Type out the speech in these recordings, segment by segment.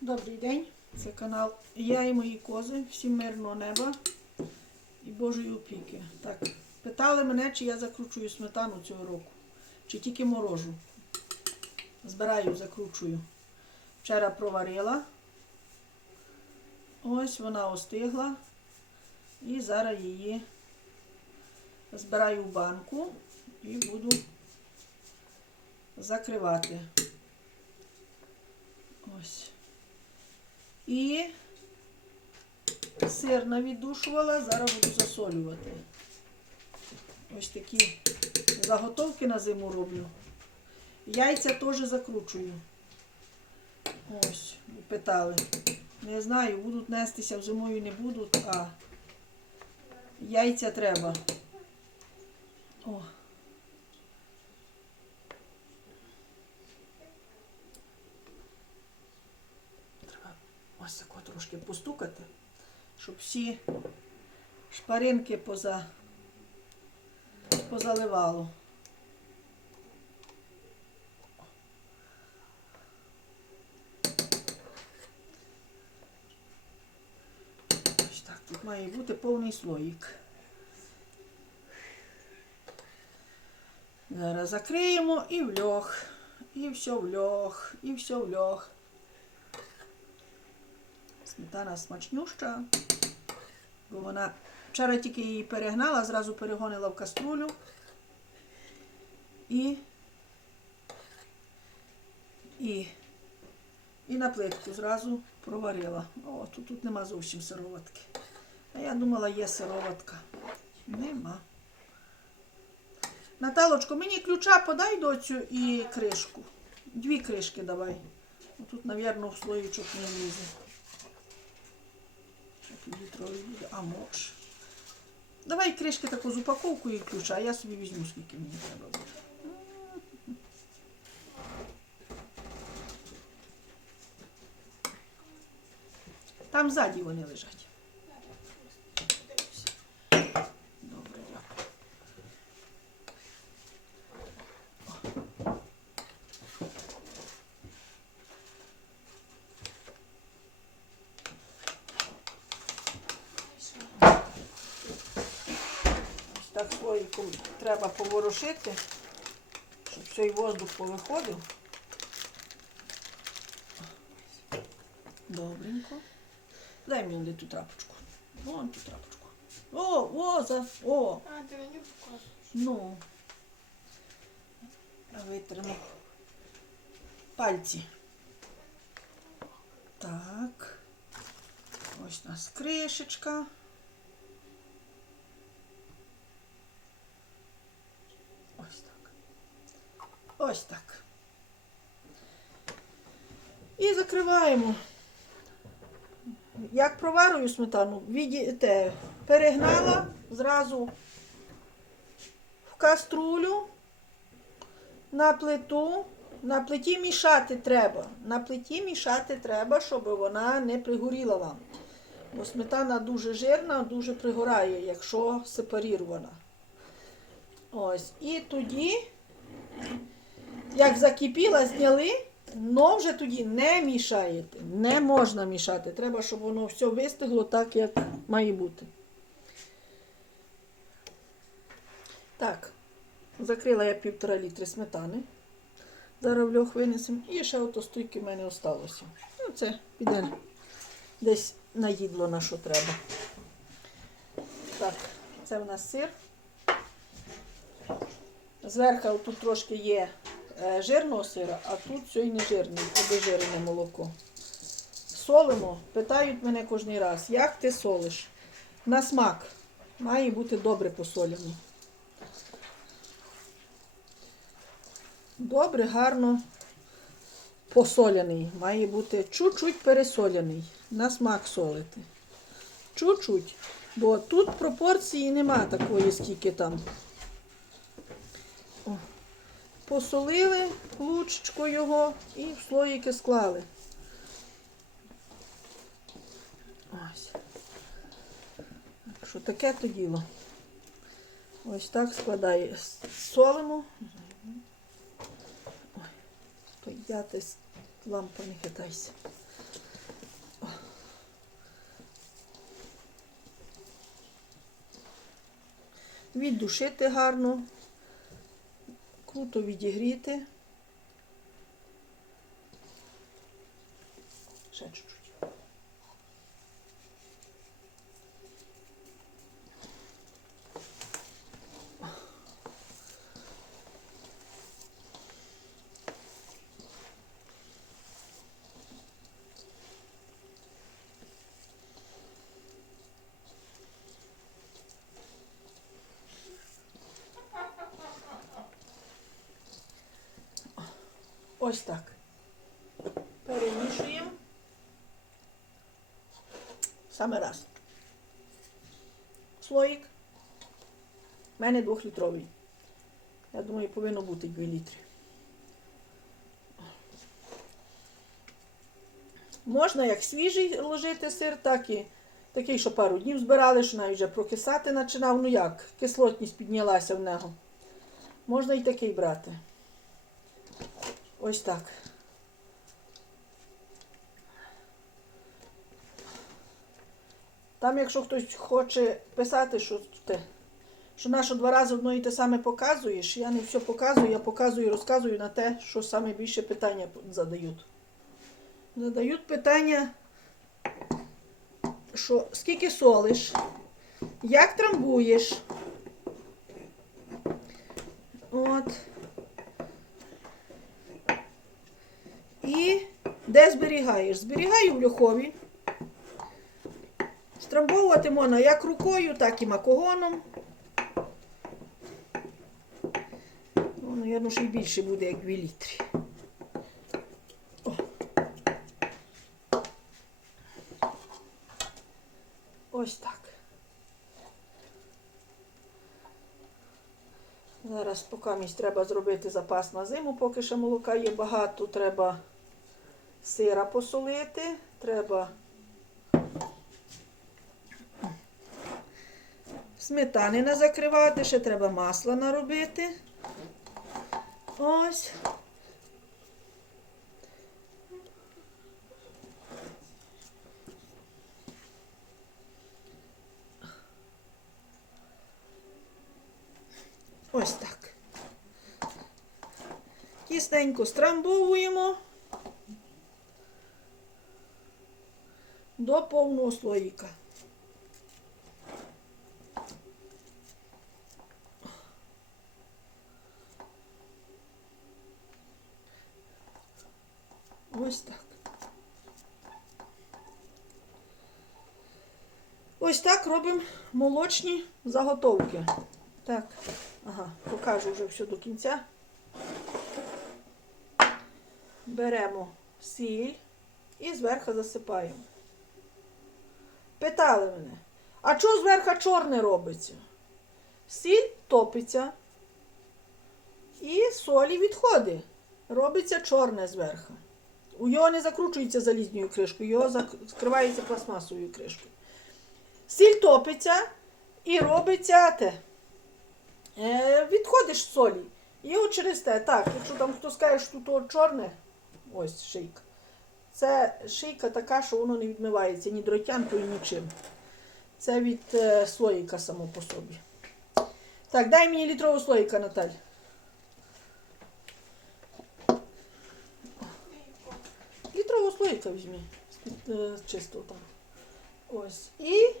Добрий день, це канал Я і мої кози. Всім мирного неба і Божої опіки. Так, питали мене, чи я закручую сметану цього року, чи тільки морожу. Збираю, закручую. Вчора проварила. Ось вона остигла. І зараз її збираю в банку і буду закривати. Ось. І сир навідушувала, зараз буду засолювати. Ось такі заготовки на зиму роблю. Яйця теж закручую. Ось, питали. Не знаю, будуть нестися зимою не будуть, а яйця треба. О. Треба тако трошки постукати, щоб всі шпаринки поза, позаливало. Ось так, тут має бути повний слоїк. Зараз закриємо і в льох. І все в льох, і все в льох. Сметана смачнюща, бо вона вчора тільки її перегнала, зразу перегонила в каструлю і, і, і на плитку зразу проварила. О, тут, тут нема зовсім сироватки. А я думала, є сироватка. Нема. Наталочко, мені ключа подай доцю і кришку. Дві кришки давай. Тут, мабуть, в слоїчок не влізе. Буде, а може. Давай кришки таку з упаковкою і ключа, а я собі візьму, скільки мені треба буде. Там ззаді вони лежать. Добре, дякую. Ось так слоїком треба поворушити, щоб цей воздух повиходив. Добренько. Дай мені де ту трапочку. Вон ту трапочку. О, о, за, о, А, ти мені показуєш. ну. Витримо пальці. Так. Ось у нас кришечка. Ось так. Ось так. І закриваємо. Як проварую сметану, те, перегнала зразу в каструлю на плиту. На плиті мішати треба. На плиті мішати треба, щоб вона не пригоріла вам. Бо сметана дуже жирна, дуже пригорає, якщо сепарірована. Ось. І тоді, як закипіла, зняли, но вже тоді не мішаєте. Не можна мішати. Треба, щоб воно все вистигло так, як має бути. Так, закрила я півтора літри сметани. Зараз в льох винесемо. І ще ото стільки в мене осталося. Ну, це піде десь на їдло, на що треба. Так, це в нас сир. Зверху тут трошки є жирного сира, а тут все і не жирний, обезжирене молоко. Солимо, питають мене кожен раз, як ти солиш? На смак. Має бути добре посоляно. Добре, гарно посоляний. Має бути чуть-чуть пересоляний. На смак солити. Чуть-чуть. Бо тут пропорції нема такої, скільки там посолили лучечку його і в слоїки склали. Ось. Так що таке то діло. Ось так складає. Солимо. Ой, стояти, лампа не хитайся. Віддушити гарно круто відігріти. Ще чуть-чуть. Ось так. Перемішуємо. Саме раз. Слоїк. У мене двохлітровий. Я думаю, повинно бути 2 літри. Можна як свіжий ложити сир, так і такий, що пару днів збирали, що навіть вже прокисати починав. Ну як, кислотність піднялася в нього. Можна і такий брати. Ось так. Там, якщо хтось хоче писати, що те, що нащо два рази одно і те саме показуєш, я не все показую, я показую і розказую на те, що саме більше питання задають. Задають питання, що скільки солиш, як трамбуєш. От. І де зберігаєш? Зберігаю в льохові. Страмбовувати можна як рукою, так і макогоном. Ну, навірно, ще й більше буде, як 2 літри. Ось так. Зараз поки місць треба зробити запас на зиму, поки ще молока є багато, треба сира посолити, треба сметани не закривати, ще треба масла наробити. Ось. Ось так. Тісненько страмбовуємо до повного слоїка. Ось так. Ось так робимо молочні заготовки. Так, ага, покажу вже все до кінця. Беремо сіль і зверху засипаємо. Питали мене, а чого зверху чорне робиться? Сіль топиться і солі відходить. Робиться чорне зверху. У його не закручується залізною кришкою, його закривається пластмасовою кришкою. Сіль топиться і робиться те. Е, відходиш з солі. І от через те, так, якщо там хто скаже, що тут чорне, ось шийка. Це шийка така, що воно не відмивається ні дротянкою, нічим. Це від е, слоїка само по собі. Так, дай мені літрову слоїка, Наталь. Літрову слоїка візьми. з-під, е, Чисто там. Ось. І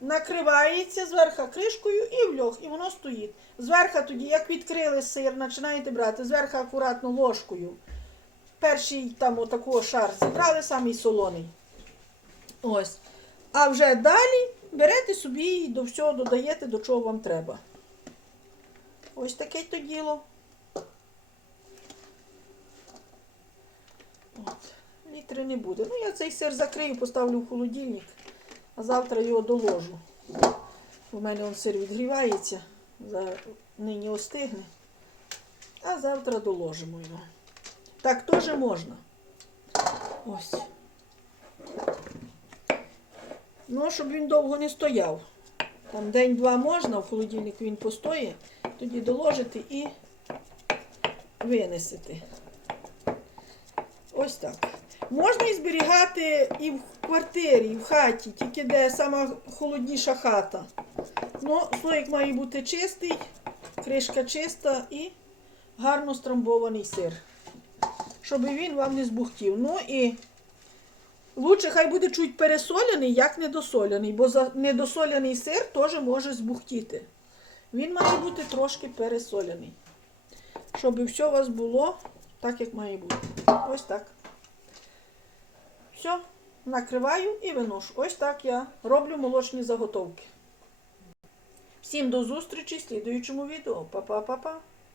накривається зверху кришкою і в льох, і воно стоїть. Зверху тоді, як відкрили сир, починаєте брати, зверху акуратно ложкою. Перший там отакого шар зібрали, самий солоний. Ось. А вже далі берете собі і до всього додаєте, до чого вам треба. Ось таке то діло. От. Літри не буде. Ну, я цей сир закрию, поставлю в холодильник, а завтра його доложу. У мене он сир відгрівається, нині остигне. А завтра доложимо його. Так теж можна. Ось. Ну, щоб він довго не стояв. Там день-два можна, в холодильник він постоє, тоді доложити і винесете. Ось так. Можна і зберігати і в квартирі, і в хаті, тільки де сама холодніша хата. Ну, слоїк має бути чистий, кришка чиста і гарно страмбований сир. Щоб він вам не збухтів. Ну і лучше хай буде чуть пересолений, як недосолений, бо за недосолений сир теж може збухтіти. Він має бути трошки пересолений. Щоб все у вас було так, як має бути. Ось так. Все, накриваю і виношу. Ось так я роблю молочні заготовки. Всім до зустрічі в слідуючому відео. Па-па-па-па.